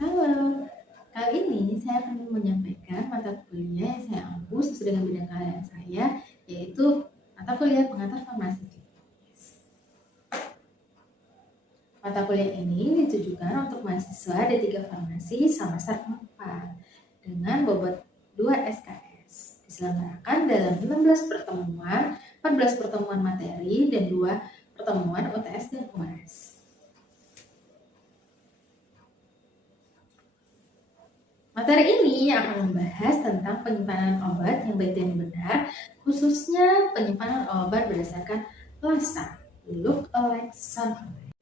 Halo, kali ini saya akan menyampaikan mata kuliah yang saya ampu sesuai dengan bidang keahlian saya, yaitu mata kuliah pengantar farmasi klinis. Mata kuliah ini ditujukan untuk mahasiswa D3 Farmasi semester 4 dengan bobot 2 SKS. Diselenggarakan dalam 16 pertemuan, 14 pertemuan materi, dan 2 pertemuan UTS dan UAS. Materi ini akan membahas tentang penyimpanan obat yang baik dan benar, khususnya penyimpanan obat berdasarkan LASA, Look Alike Sound Alike.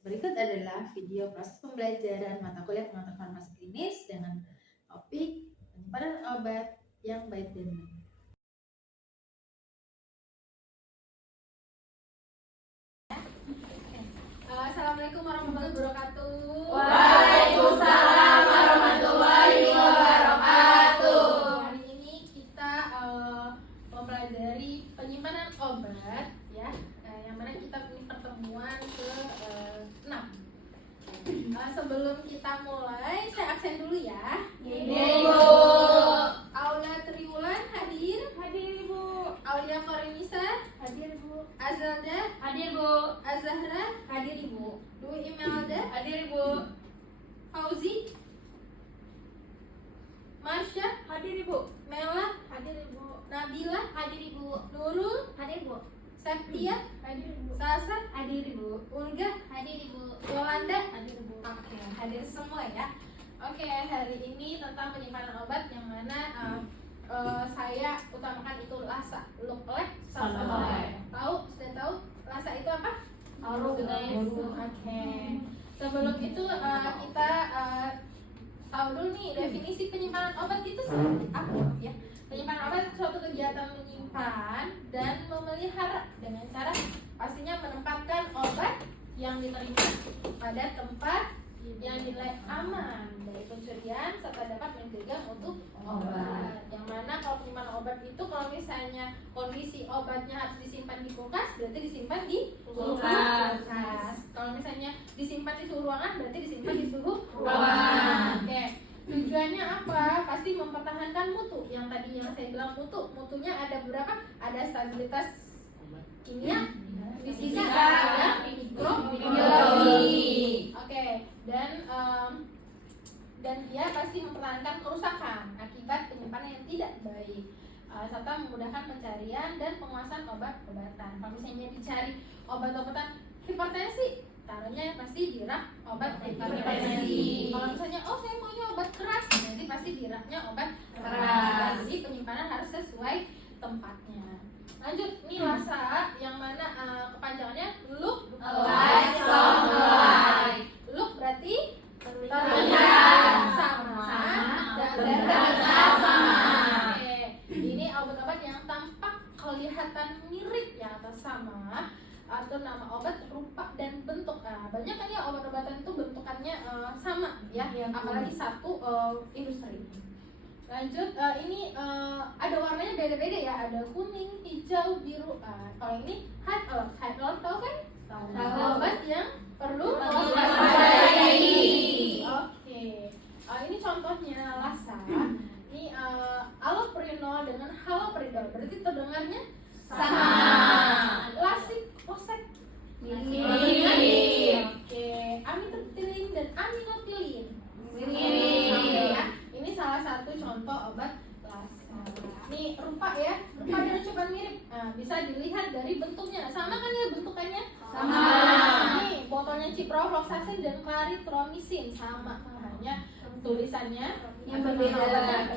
Berikut adalah video proses pembelajaran mata kuliah pengantar farmasi klinis dengan topik penyimpanan obat yang baik dan benar. Assalamualaikum warahmatullahi wabarakatuh. Waalaikumsalam warahmatullahi wabarakatuh. Hari ini kita mempelajari penyimpanan obat, ya, yang mana kita punya pertemuan ke-6. Sebelum kita mulai, saya absen dulu ya. Ibu. Aula Triwulan hadir. Hadir Ibu. Aulia Korinisa Hadir Ibu. Azalda Hadir Bu. Azahra Hadir Ibu. Dwi Imelda Hadir Ibu. Fauzi Marsha Hadir Ibu. Mela Hadir Ibu. Nabila Hadir Ibu. Nurul Hadir Bu. Septia Hadir Ibu. Sasa Hadir Ibu. Ulga Hadir Ibu. Yolanda. Hadir Ibu. Oke, hadir semua ya. Oke, hari ini tentang penyimpanan obat yang mana saya utamakan itu LASA, Look Alike Sound Alike. Sudah tahu LASA itu apa? Tahu, guys. Oke. Sebelum itu kita tahu dulu nih definisi penyimpanan obat itu seperti apa ya. Penyimpanan obat suatu kegiatan menyimpan dan memelihara dengan cara pastinya menempatkan obat yang diterima pada tempat yang dinilai aman dari pencurian serta dapat mencegah untuk obat. Yang mana kalau penyimpanan obat itu kalau misalnya kondisi obatnya harus disimpan di kulkas, berarti disimpan di kulkas. Kalau misalnya disimpan di suhu ruangan, berarti disimpan di suhu ruangan. Oke. Tujuannya apa? Pasti mempertahankan mutu. Yang tadi yang saya bilang mutu, mutunya ada berapa? Ada stabilitas kimia, fisika, dan mikrobiologi. Oke, dan dia pasti mempertahankan kerusakan akibat penyimpanan yang tidak baik, serta memudahkan pencarian dan penguasaan obat-obatan. Kalau misalnya dicari obat-obatan hipertensi, taruhnya pasti di rak obat hipertensi. Kalau misalnya saya maunya obat keras, nanti pasti di raknya obat keras. Jadi penyimpanan harus sesuai tempatnya. Lanjut, ini LASA yang mana kepanjangannya Look Alike Sound Alike. Look berarti terlihat sama dan terdengar sama. Oke, ini obat-obat yang tampak kelihatan mirip ya atau sama, atau nama obat, rupa dan bentuk. Banyak kan ya obat-obatan itu bentukannya sama ya, apalagi satu industri. Lanjut, ini ada warnanya beda-beda ya, ada kuning, hijau, biru. Kalau ini high alert tahu kan? Tahu. Obat yang perlu diwaspadai. Oke, ini contohnya LASA. Ini allopurinol dengan haloperidol, berarti terdengarnya Sama. Lasik, losek, Mirip. Oke, amitriptilin dan aminopilin. Mirip. Oke, ya. Ini salah satu contoh obat LASA. Ini rupa ya, rupa dan coba mirip. Bisa dilihat dari bentuknya. Sama kan ya bentukannya? Sama. Nih, botolnya ciprofloxacin dan clarithromycin sama. Hanya tulisannya yang berbeda.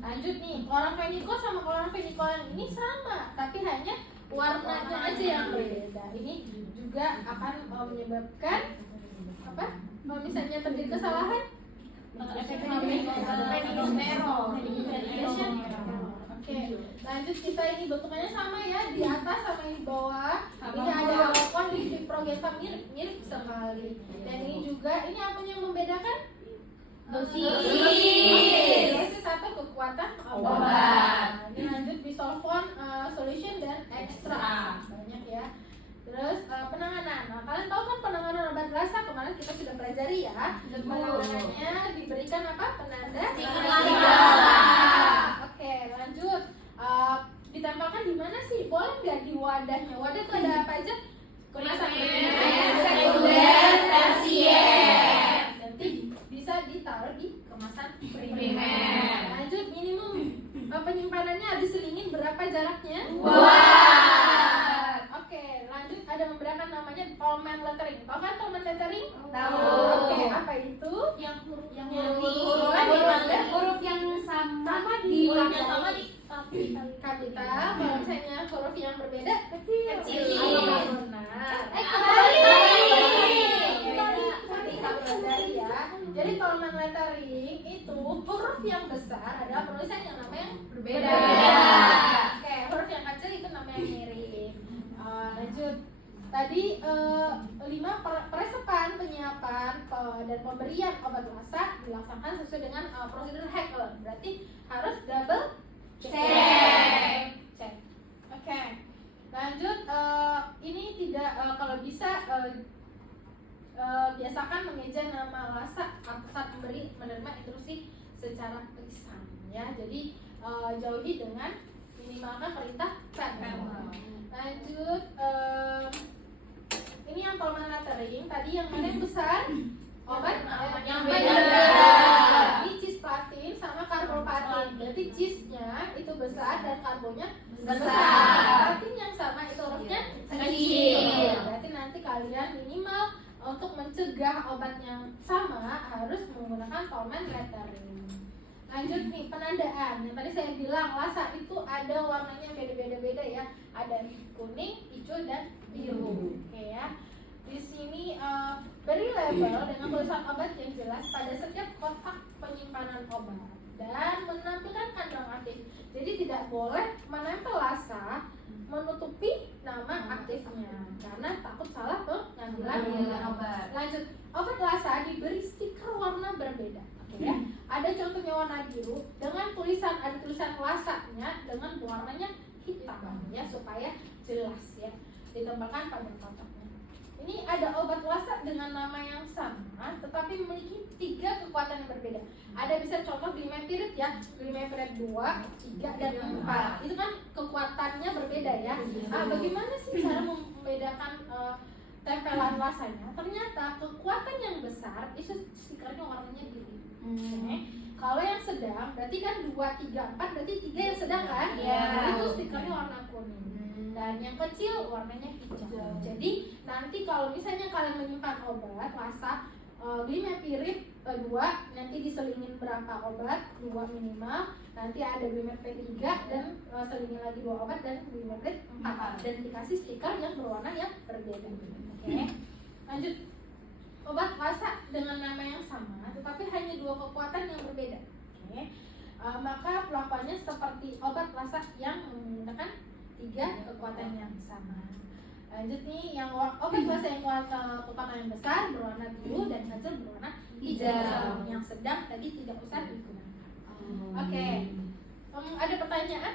Lanjut nih, chloramphenicol sama chloramphenicol yang ini sama, tapi hanya warnanya aja yang berbeda. Ini juga akan menyebabkan apa? Kalau misalnya terjadi kesalahan, Oke, lanjut kita ini bentukannya sama ya, di atas sama di bawah. Ini ada kondisiprogenta mirip sekali. Dan ini juga, ini apa yang membedakan? Dosis atau kekuatan obat. Ini lanjut bisulfon solution dan ekstra banyak ya. Terus penanganan. Nah, kalian tahu kan penanganan obat lasa kemarin kita sudah pelajari ya. Penanganannya diberikan apa? Penanda Oke, lanjut. Ditempelkan di mana sih? Boleh nggak di wadahnya? Wadah itu ada apa aja? Kemasan sekunder, tersier. Nanti bisa ditaruh di kemasan Primer. Lanjut, minimum penyimpanannya diselingin berapa jaraknya? Oke, lanjut ada memberikan namanya Tolman lettering. Tahu kan Tolman lettering? Tahu. Oke, apa itu? Yang huruf yang huruf yang sama di hurufnya sama di kapital. Kalau misalnya huruf yang berbeda kecil. Benar. Jadi Tolman lettering itu huruf yang besar adalah penulisan yang namanya berbeda. Oke, huruf yang kecil itu namanya mirip. Lanjut. Tadi 5 peresepan, penyiapan, dan pemberian obat lasa dilaksanakan sesuai dengan prosedur Haeckel. Berarti harus double check. Oke. Lanjut. Ini tidak kalau bisa biasakan mengeja nama lasa saat menerima instruksi secara lisan ya. Jadi jauhi dengan minimalkan perintah verbal. Lanjut, ini yang Tolman lettering. Tadi yang mana yang besar? Obat yang beda. Ini cisplatin sama karboplatin. Berarti cisnya itu besar dan karbonya Besar. Platin yang sama itu hurufnya Kecil. Berarti nanti kalian minimal untuk mencegah obat yang sama harus menggunakan Tolman lettering. Lanjut nih, penandaan. Yang tadi saya bilang lasa itu ada warnanya beda-beda ya. Ada kuning, hijau, dan biru. Oke ya. Di sini beri label dengan tulisan obat yang jelas pada setiap kotak penyimpanan obat dan menampilkan kandungan aktif. Jadi tidak boleh menempel lasa menutupi nama aktifnya karena takut salah pengambilan obat. Lanjut, obat lasa diberi stiker warna berbeda. Oke ya. Ada contohnya warna biru dengan ada tulisan lasanya dengan warnanya hitam ya supaya jelas ya ditempelkan pada kotaknya. Ini ada obat lasa dengan nama yang sama tetapi memiliki 3 kekuatan yang berbeda. Ada bisa contoh glimepirid ya, glimepirid 2, 3, dan 4. Itu kan kekuatannya berbeda ya. Bagaimana sih cara membedakan tempelan lasanya? Ternyata kekuatan yang besar itu stikernya warnanya biru. Kalau yang sedang berarti kan 2, 3, 4 berarti 3 yang sedang kan? Itu stikernya warna kuning. Dan yang kecil warnanya hijau. Jadi nanti kalau misalnya kalian menyimpan obat lasa glimepirid 2 nanti diselingin berapa obat? 2 minimal. Nanti ada glimepirid 3 dan selingin lagi 2 obat dan glimepirid 4 dan dikasih stiker yang berwarna yang berbeda. Oke. Lanjut. Obat lasa dengan nama yang sama tetapi hanya 2 kekuatan yang berbeda. Oke. Maka pelakuannya seperti obat lasa yang menggunakan 3 kekuatan yang sama. Lanjut nih, yang obat lasa yang kekuatan yang besar berwarna biru dan kecil berwarna hijau. Yang sedang tadi tidak usah digunakan. Oke. Ada pertanyaan?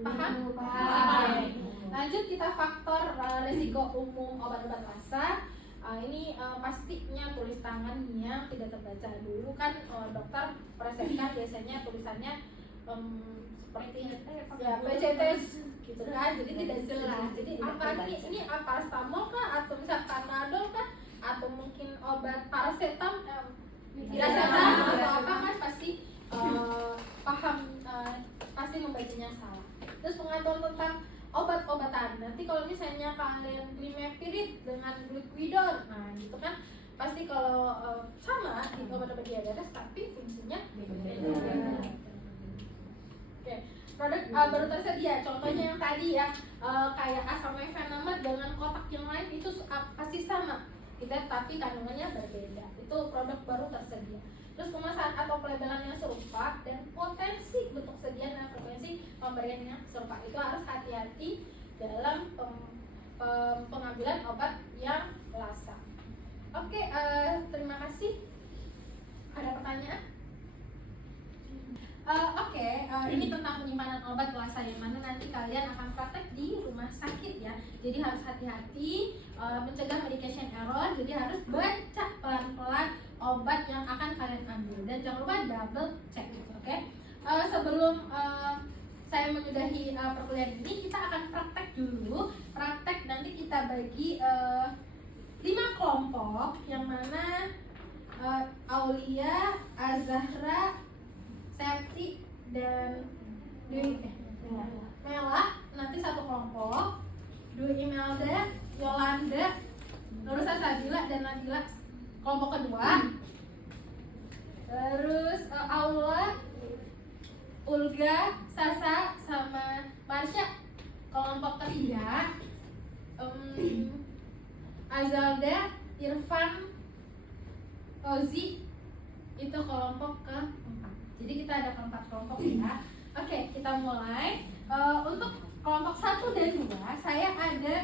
Paham? Paham. Lanjut kita faktor resiko umum obat-obat lasa. Ini pastinya tulis tangannya tidak terbaca dulu kan dokter presentkan biasanya tulisannya seperti ya PCT gitu kan, jadi tidak jelas. Jadi apa ini paracetamol kah atau misal Panadol kah atau mungkin obat paracetamol atau apa kan pasti paham pasti membacanya salah. Terus pengetahuan tentang obat-obatan. Nanti kalau misalnya kalian glimepirid dengan gluquidor, nah gitu kan pasti kalau sama di obat-obat diabetes tapi fungsinya berbeda. Oke, produk baru tersedia. Contohnya yang tadi ya kayak acetaminophen dengan kotak yang lain itu pasti sama, kita tapi kandungannya berbeda. Itu produk baru tersedia. Terus kemasan atau pelabelan yang serupa dan potensi bentuk sediaan dan frekuensi pemberian yang serupa itu harus hati-hati dalam pengambilan obat yang lasa. Oke, terima kasih. Ada pertanyaan? Ini tentang penyimpanan obat kelas yang mana nanti kalian akan praktek di rumah sakit ya. Jadi harus hati-hati mencegah medication error. Jadi harus baca pelan-pelan obat yang akan kalian ambil dan jangan lupa double check, oke? Sebelum saya menyudahi perkuliahan ini, kita akan praktek dulu. Praktek nanti kita bagi 5 kelompok yang mana Aulia, Azahra, Septi dan Mela nanti satu kelompok. Dwi Imelda, Yolanda, Nurusa Sabila dan Nadila kelompok kedua. Terus Aula, Ulga, Sasa sama Marsha kelompok ketiga. Azalda, Irfan, Ozi itu kelompok keempat. Jadi kita ada keempat kelompok ya. Oke, kita mulai. Untuk kelompok 1 dan 2 saya ada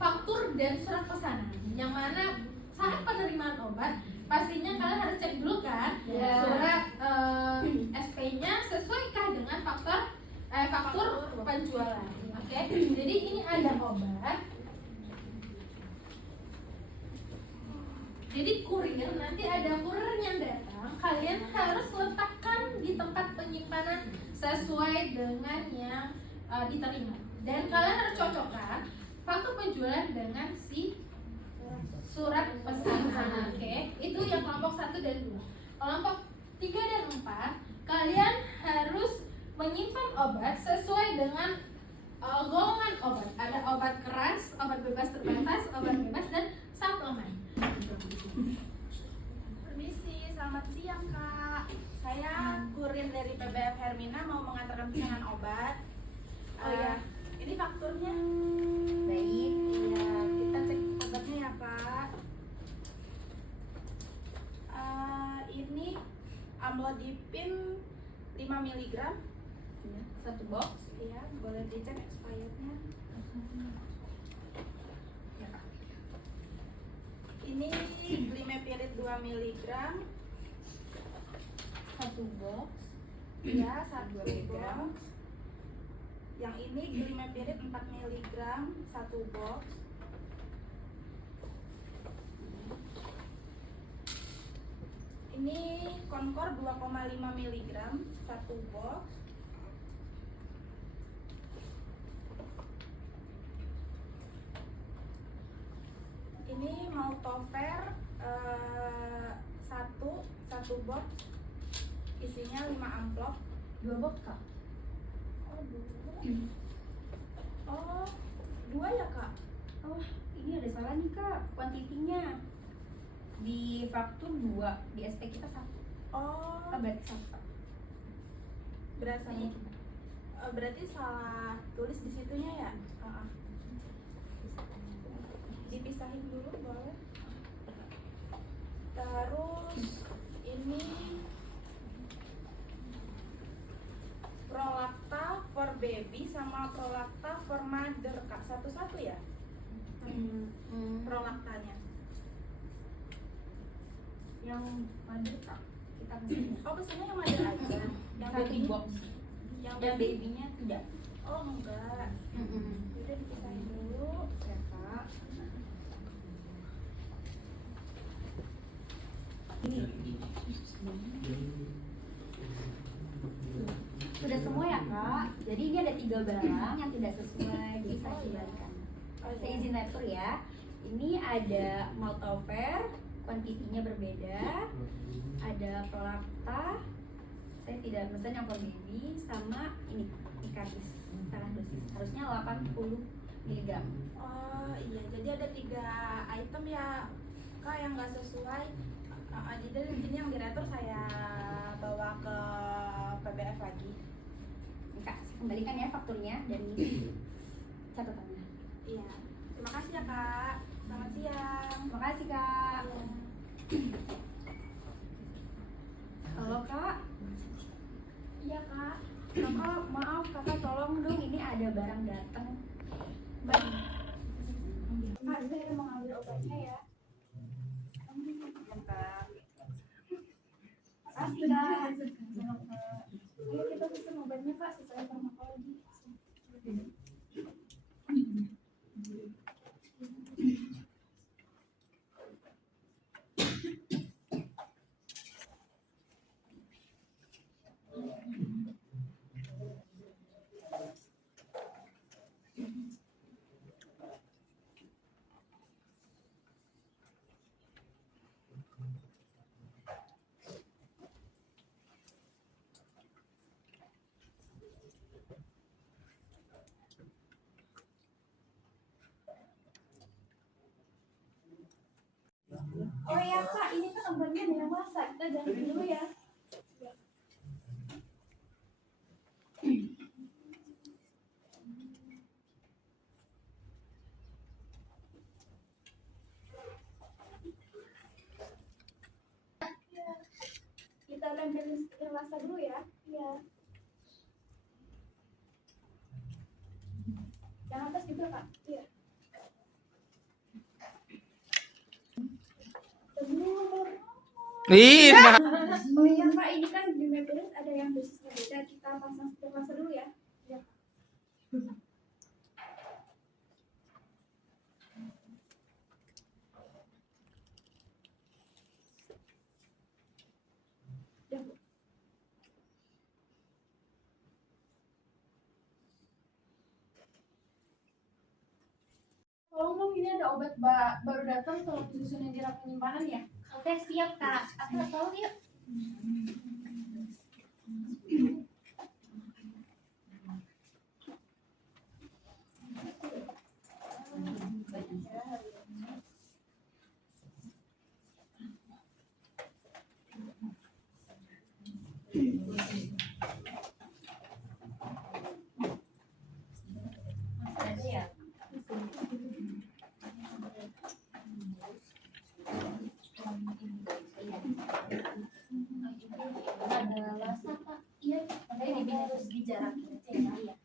faktur dan surat pesanan. Yang mana saat penerimaan obat pastinya kalian harus cek dulu kan surat SP-nya sesuaikah dengan faktur penjualan. Oke, jadi ini ada obat. Jadi kurir, nanti ada kurir yang datang, kalian harus letakkan di tempat penyimpanan sesuai dengan yang diterima. Dan kalian harus cocokkan faktur penjualan dengan si surat pesanan. Oke, itu yang kelompok 1 dan 2. Kelompok 3 dan 4, kalian harus menyimpan obat sesuai dengan golongan obat. Ada obat keras, obat bebas terbatas, obat bebas, dan suplemen. Permisi, selamat siang Kak. Saya kurir dari PBF Hermina mau mengantarkan pesanan obat. Ini fakturnya. Baik, iya kita cek obatnya ya Kak. Ini amlodipin 5 mg. Ya, 1 box. Iya, boleh dicek expirednya. Ini glimepirid 2 mg 1 box. Ya, 1 box. Yang ini glimepirid 4 mg 1 box. Ini Concor 2,5 mg 1 box. Ini Maltover 1 box, isinya 5 amplop. 2 box Kak. Oh, 2 ya Kak? Oh, ini ada salah nih Kak, kuantitinya. Di faktur 2, di SP kita 1. Oh, Berarti 1. berarti salah tulis di situnya ya? Dipisahin dulu boleh. Terus ini Prolacta for baby sama Prolacta for mother Kak, satu-satu ya? Prolactanya. Yang mother Kak, kita pesan. Oh, pesannya yang mother aja. Yang 1 baby box. Yang baby-nya tidak. Oh enggak. Udah dipisahin dulu Ya Kak. Ini sudah semua ya Kak. Jadi ini ada 3 barang yang tidak sesuai, jadi saya kembalikan. Saya izin atur ya. Ini ada Maltover, kuantitinya berbeda. Ada Prolacta, saya tidak pesan yang for baby, sama ini Ikaris, salah dosis. Harusnya 80 mg. Oh iya, jadi ada 3 item ya Kak yang nggak sesuai. Jadi ini yang diretur saya bawa ke PBF lagi. Ini Kak, saya kembalikan ya fakturnya dan ini catatannya. Iya, terima kasih ya Kak. Selamat siang. Terima kasih Kak. Halo Kak. Iya Kak. Kakak, maaf kakak tolong dong, ini ada barang datang. Baik. Kak, saya mau ngambil obatnya ya. kasih kak. Ayo kita pesen obatnya kak sesuai farmakologi. Oh ya kak, ini kan obatnya ada yang masak. Kita ganti dulu ya. Kita tempelin yang rasa dulu ya. Iya. Yang atas juga kak. Iya. Ih, Oh iya kak, ini kan di Mepilis ada yang dosisnya beda. Kita pasang setiap rasa dulu ya. Iya. Ya, Bu. Tolong dong, ini ada obat baru datang, tolong disusunin di rak penyimpanan ya. Oke siap kak. Aku tolong yuk. Ada ya? Ada rasa kak. Iya. Makanya ini harus dijarakin aja ya. Iya.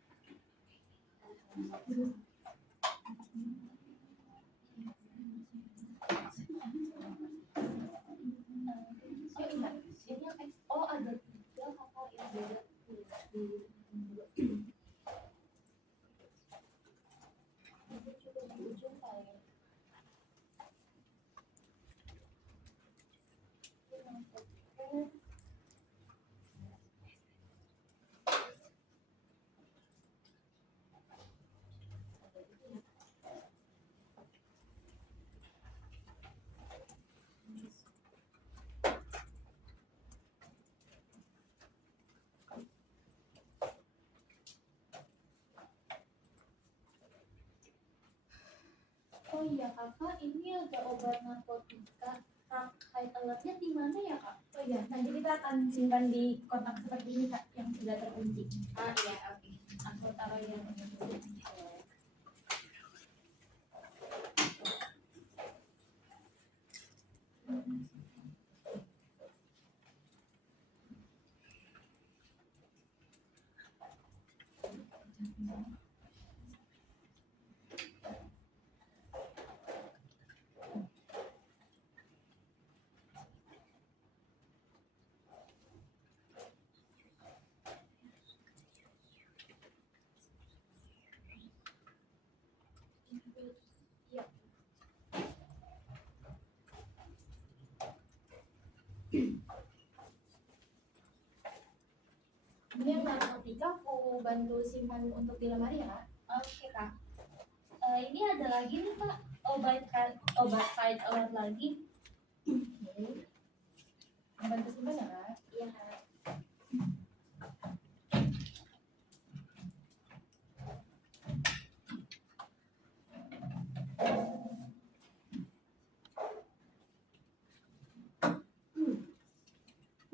Oh iya, ini yang oh ada tiga kakak yang beda. Itu juga di ujung kali. Oh iya kakak, ini ada obat narkotika. High alertnya di mana ya kak? Oh iya, nanti kita akan simpan di kotak seperti ini kak, yang sudah terkunci. Ah iya, oke. Aku taruh yang ini. Ini yang narkotika aku bantu simpan untuk di lemari ya kak? Oke kak. Ini ada lagi nih kak, obat high alert lagi. Oke. Bantu simpan ya kak? Iya kak.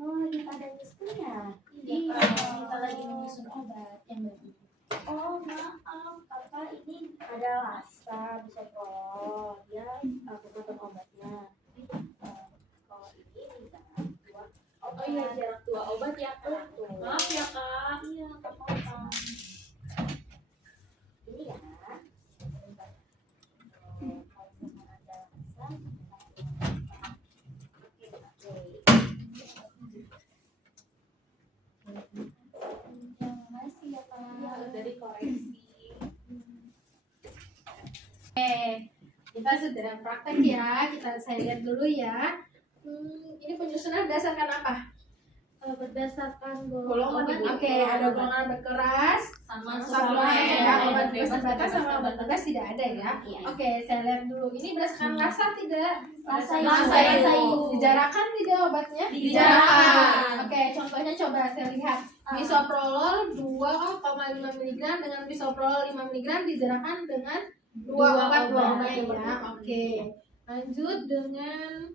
Oh, lagi pada nyusun ya? Iya, kita lagi menyusun obat yang baru. Oh, maaf, kakak ini ada rasa bisa tolong ya aku potong obatnya. Kalau ini jarak 2 obat. Oh iya, jarak 2 obat ya kak. Maaf ya kak. Iya, apa-apa. Ini ya. Kalau misalkan ada rasa, oke. kita sudah praktek ya. Saya lihat dulu ya. Ini penyusunan berdasarkan apa? Berdasarkan Golongan obat. ibu. Oke, ada golongan obat keras, Sama ya, obat bebas terbatas sama obat bebas tidak ada ya. Iya. Oke, saya lihat dulu. Ini berdasarkan rasa tidak? Rasa Ibu. Dijarakan tidak obatnya? Dijarakan. Oke, contohnya coba saya lihat. Bisoprolol 2,5 mg dengan bisoprolol 5 mg dijarakan dengan dua obat ya. Oke. Lanjut dengan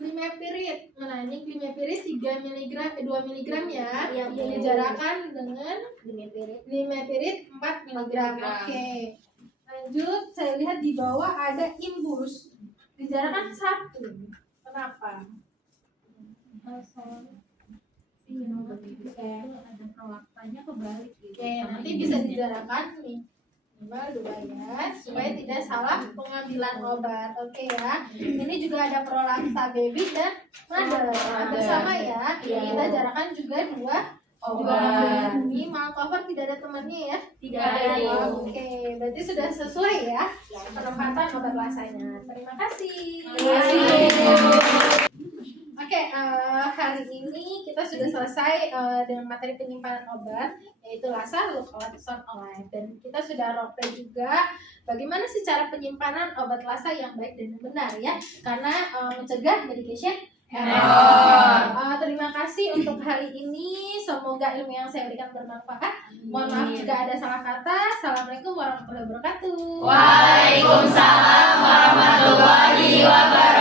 Glimepirid. Nah, ini glimepirid 3 mg 2 mg ya. Iya, Dijarakan dengan Glimepirid. Glimepirid 4 mg. miligram. Oke. Lanjut, saya lihat di bawah ada imbus. Dijarakan 1. Kenapa? ada prolaktanya kebalik gitu. Oke, nanti bisa dijarakan nih. Minimal 2 ya, supaya tidak salah pengambilan obat. Oke ya. Ini juga ada prolakta baby dan mother. Hampir sama ya. Kita jarakan juga 2 obat. Ini Malcover tidak ada temannya ya? Tidak ada. Oke, berarti sudah sesuai ya penempatan obat lasanya. Terima kasih. Oke, hari ini kita sudah selesai dengan materi penyimpanan obat, yaitu Lasa, Lookalike, Sonolive, dan kita sudah role-play juga bagaimana sih cara penyimpanan obat Lasa yang baik dan benar ya, karena mencegah medication error. Terima kasih untuk hari ini, semoga ilmu yang saya berikan bermanfaat. Mohon maaf jika ada salah kata. Assalamualaikum warahmatullahi wabarakatuh. Waalaikumsalam warahmatullahi wabarakatuh.